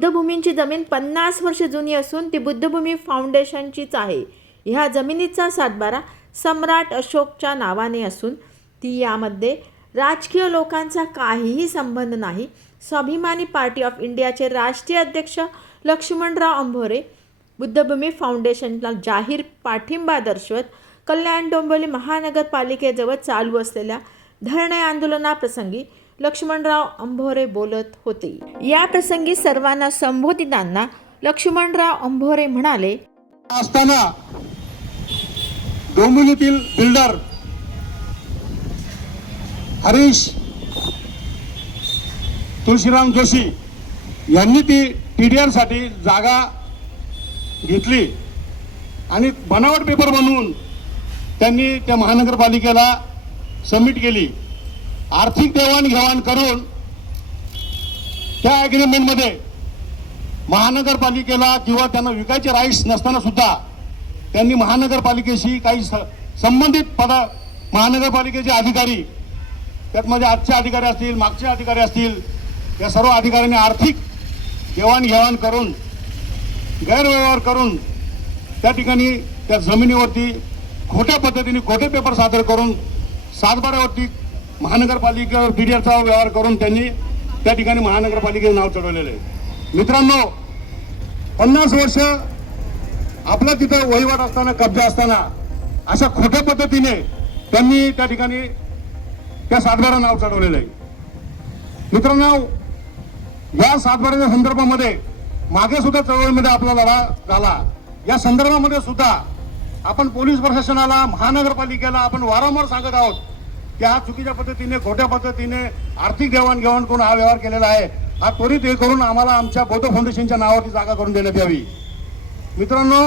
बुद्धभूमींची जमीन 50 वर्ष जुनी असून ती बुद्धभूमी फाउंडेशनचीच आहे. ह्या जमिनीचा सातबारा सम्राट अशोकच्या नावाने असून ती यामध्ये राजकीय लोकांचा काहीही संबंध नाही. स्वाभिमानी पार्टी ऑफ इंडियाचे राष्ट्रीय अध्यक्ष लक्ष्मणराव अंभोरे बुद्धभूमी फाउंडेशनला जाहीर पाठिंबा दर्शवत कल्याण डोंबिवली महानगरपालिकेजवळ चालू असलेल्या धरणे आंदोलनाप्रसंगी लक्ष्मणराव अंभोरे बोलत होते. या प्रसंगी सर्वांना संबोधिताना लक्ष्मणराव अंभोरे म्हणाले, असताना डोंबिवलीतील बिल्डर हरीश तुळशीराम जोशी यांनी ती TDR साठी जागा घेतली आणि बनावट पेपर बनवून त्यांनी त्या महानगरपालिकेला सबमिट केली. आर्थिक देवाणघेवाण करून त्या ॲग्रीमेंटमध्ये महानगरपालिकेला किंवा त्यांना विकायचे राईट्स नसताना सुद्धा त्यांनी महानगरपालिकेशी काही संबंधित महानगरपालिकेचे अधिकारी, त्यात माझे आजचे अधिकारी असतील, मागचे अधिकारी असतील, या सर्व अधिकाऱ्यांनी आर्थिक देवाणघेवाण करून गैरव्यवहार करून त्या ठिकाणी त्या जमिनीवरती खोट्या पद्धतीने खोटे पेपर सादर करून सातबाऱ्यावरती महानगरपालिकेवर TDRचा व्यवहार करून त्यांनी त्या ठिकाणी महानगरपालिकेचं नाव चढवलेलं आहे. मित्रांनो, 50 वर्ष आपला तिथं वहिवाट असताना, कब्जा असताना अशा खोट्या पद्धतीने त्यांनी त्या ठिकाणी त्या सातबारा नाव चढवलेलं आहे. मित्रांनो, या सातबाऱ्याच्या संदर्भामध्ये मागे सुद्धा चळवळीमध्ये आपला लढा झाला. या संदर्भामध्ये सुद्धा आपण पोलीस प्रशासनाला, महानगरपालिकेला आपण वारंवार सांगत आहोत की हा चुकीच्या पद्धतीने, खोट्या पद्धतीने आर्थिक देवाणघेवाण करून हा व्यवहार केलेला आहे. हा त्वरित हे करून आम्हाला आमच्या बौद्ध फाउंडेशनच्या नावावरती जागा करून देण्यात यावी. मित्रांनो,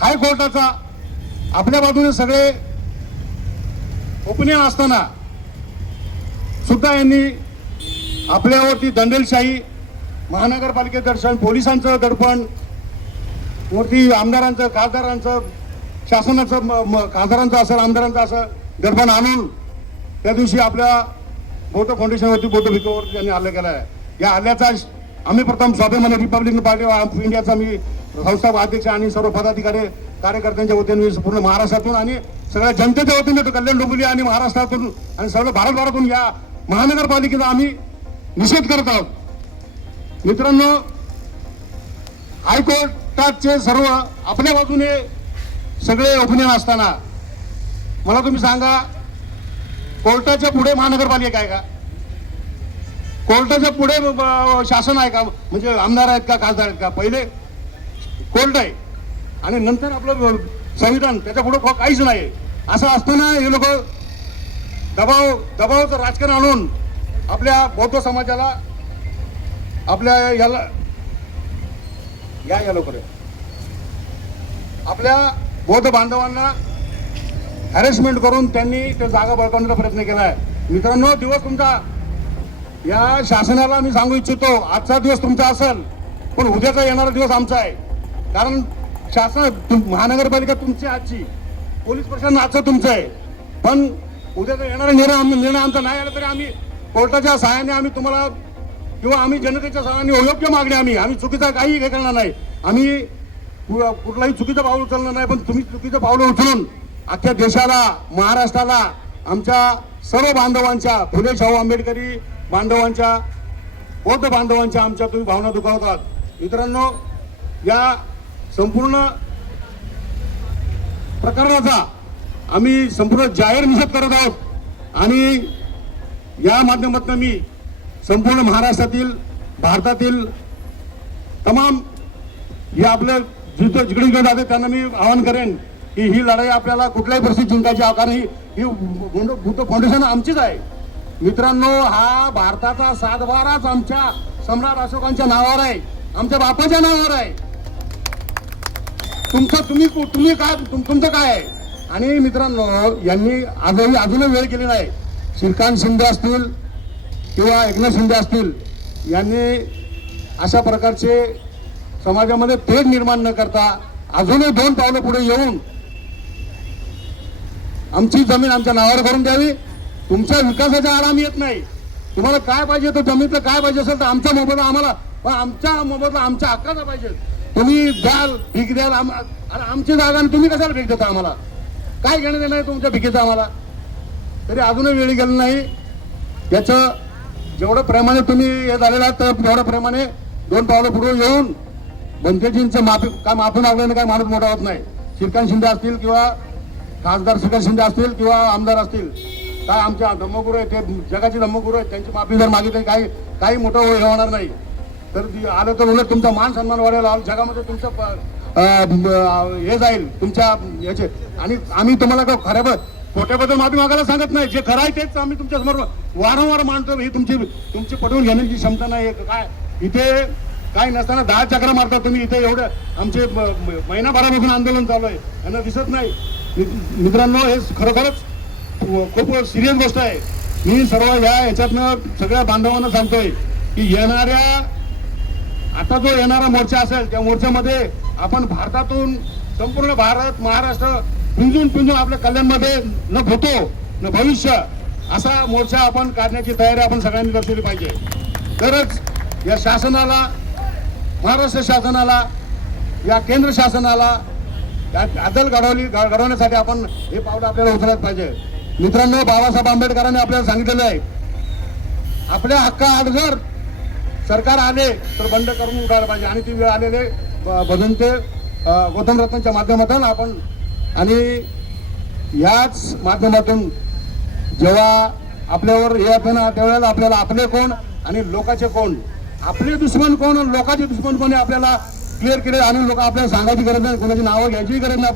हायकोर्टाचा आपल्या बाजूने सगळे ओपिनियन असताना सुद्धा यांनी आपल्यावरती दंडेलशाही, महानगरपालिकेचं दर्शन, पोलिसांचं दडपण, वरती आमदारांचं, खासदारांचं, शासनाचं, खासदारांचं असेल, आमदारांचं असं दडपण आणून त्या दिवशी आपल्या बौद्ध फाउंडेशनवरती, बौद्ध भिक्खूवर त्यांनी हल्ला केला आहे. या हल्ल्याचा आम्ही प्रथम स्वाभिमानी रिपब्लिकन पार्टी ऑफ इंडियाचा मी संस्थापक अध्यक्ष आणि सर्व पदाधिकारी कार्यकर्त्यांच्या वतीने पूर्ण महाराष्ट्रातून आणि सगळ्या जनतेच्या वतीने कल्याण डोंबिवली आणि महाराष्ट्रातून आणि सर्व भारतभरातून या महानगरपालिकेचा आम्ही निषेध करत आहोत. मित्रांनो, हायकोर्टाचे सर्व आपल्या बाजूने सगळे ओपिनियन असताना मला तुम्ही सांगा, कोर्टाच्या पुढे महानगरपालिका आहे का? कोर्टाच्या पुढे शासन आहे का? म्हणजे आमदार आहेत का, खासदार आहेत का? पहिले कोर्ट आहे आणि नंतर आपलं संविधान, त्याच्या पुढे काहीच नाही. असं असताना हे लोक दबावाचं राजकारण आणून आपल्या बौद्ध समाजाला, आपल्या याला या लवकर आपल्या बौद्ध बांधवांना हॅरेसमेंट करून त्यांनी ते जागा बळकावण्याचा प्रयत्न केला आहे. मित्रांनो, दिवस तुमचा, या शासनाला मी सांगू इच्छितो, आजचा दिवस तुमचा असेल पण उद्याचा येणारा दिवस आमचा आहे. कारण शासन, महानगरपालिका तुमची आजची, पोलीस प्रशासन आजचं तुमचं आहे, पण उद्याचा येणारा निर्णय आमचा नाही आला तरी आम्ही कोर्टाच्या सहाय्याने आम्ही तुम्हाला किंवा आम्ही जनतेच्या सहाय्याने योग्य मागणी आम्ही चुकीचा काही हे करणार नाही. आम्ही कुठलाही चुकीचं पाऊल उचलणार नाही. पण तुम्ही चुकीचं पाऊल उचलून अख्ख्या देशाला, महाराष्ट्राला, आमच्या सर्व बांधवांच्या, फुले शाहू आंबेडकरी बांधवांच्या, बौद्ध बांधवांच्या आमच्या तुम्ही भावना दुखावतात. मित्रांनो, या संपूर्ण प्रकरणाचा आम्ही संपूर्ण जाहीर निषेध करत आहोत आणि या माध्यमातून मी संपूर्ण महाराष्ट्रातील, भारतातील तमाम हे आपलं जिकडे जाते त्यांना मी आवाहन करेन की ही लढाई आपल्याला कुठल्याही परिस्थितीत जिंकायची आहे. कारण ही बौद्ध फाउंडेशन आमचीच आहे. मित्रांनो, हा भारताचा सातबाराच आमच्या सम्राट अशोकांच्या नावावर आहे, आमच्या बापाच्या नावावर आहे. तुम्ही काय, तुमचं काय आहे? आणि मित्रांनो, यांनी अजूनही वेळ केली नाही. श्रीकांत शिंदे असतील किंवा एकनाथ शिंदे असतील, यांनी अशा प्रकारचे समाजामध्ये तेढ निर्माण न करता अजूनही 2 पावलं पुढे येऊन आमची जमीन आमच्या नावावर करून द्यावी. तुमच्या विकासाच्या आड आम्ही येत नाही. तुम्हाला काय पाहिजे, तो जमिनीतलं काय पाहिजे असेल तर आमचा मोबदला आम्हाला पण आमच्या मोबदला आमच्या हक्काचा पाहिजे. तुम्ही द्याल, भीक द्याल, आणि आमची जागा आणि तुम्ही कशाला भीक देता आम्हाला? काय घेणं देणं आहे तुमच्या भीकेचं आम्हाला? तरी अजूनही वेळी गेलं नाही. याचं जेवढं प्रेमाने तुम्ही हे झालेलं आहात तेवढ्या प्रेमाने 2 पावलं पुढे येऊन बनतेजींचं माफी मागल्याने काय माणूस मोठा होत नाही. श्रीकांत शिंदे असतील किंवा खासदार श्रीकांत शिंदे असतील किंवा आमदार असतील, काय आमच्या धम्मगुरू आहेत, ते जगाचे धम्मगुरू आहेत, त्यांची माफी जर मागितली काही मोठं हे होणार नाही. तर आलं तर उलट तुमचा मान सन्मान वाढेल, जगामध्ये तुमचं हे जाईल तुमच्या याचे. आणि आम्ही तुम्हाला खऱ्या खोट्याबद्दल माफी मागायला सांगत नाही. जे खरं आहे तेच आम्ही तुमच्या समोर वारंवार मानतो. ही तुमची पटवून घेण्याची क्षमता नाही. काय इथे काय नसताना 10 चक्रा मारता तुम्ही. इथे एवढं आमचे महिनाभरापासून आंदोलन चालू आहे, यांना दिसत नाही. मित्रांनो, हे खरोखरच खूप सिरियस गोष्ट आहे. मी सर्व याच्यातनं सगळ्या बांधवांना सांगतोय की आता जो येणारा मोर्चा असेल त्या मोर्चामध्ये आपण भारतातून संपूर्ण भारत महाराष्ट्र पिंजून आपल्या कल्याणमध्ये न भूतो न भविष्य असा मोर्चा आपण काढण्याची तयारी आपण सगळ्यांनी दर्शवली पाहिजे. तरच या शासनाला, महाराष्ट्र शासनाला, या केंद्र शासनाला अदल घडवण्यासाठी आपण हे पावलं आपल्याला उचलायला पाहिजे. मित्रांनो, बाबासाहेब आंबेडकरांनी आपल्याला सांगितलेलं आहे, आपल्या हक्काआड जर सरकार आले तर बंड करून उठायला पाहिजे. आणि ती वेळ आलेले भजनते गौतम रत्नच्या माध्यमातून आपण आणि याच माध्यमातून जेव्हा आपल्यावर हे येतं ना त्यावेळेला आपल्याला आपले कोण आणि लोकांचे कोण, आपले दुश्मन कोण आणि लोकांचे दुश्मन कोण हे आपल्याला क्लिअर केले. आणि लोक आपल्याला सांगायची गरज नाही, कोणाची नावं घ्यायची गरज नाही.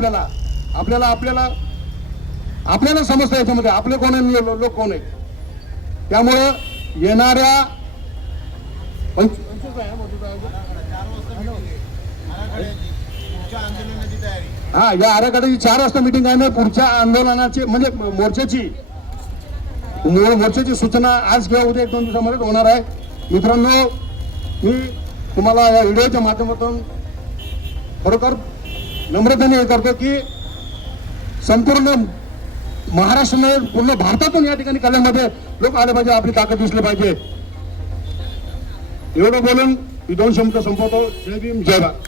आपल्याला समजतं याच्यामध्ये आपले कोण आहे, लोक कोण आहेत. त्यामुळं येणाऱ्या या आराखड्याची 4 वाजता मीटिंग आहे ना. पुढच्या आंदोलनाची म्हणजे मोर्चाची सूचना आज किंवा उद्या 1-2 दिवसामध्ये होणार आहे. मित्रांनो, मी तुम्हाला या व्हिडिओच्या माध्यमातून खरोखर नम्रतेने हे करतो की संपूर्ण महाराष्ट्राने, पूर्ण भारतातून या ठिकाणी कल्याणमध्ये लोक आले पाहिजे, आपली ताकद दिसली पाहिजे. एवढं बोलून मी 2 शब्द संपवतो. जय भीम, जय भारत.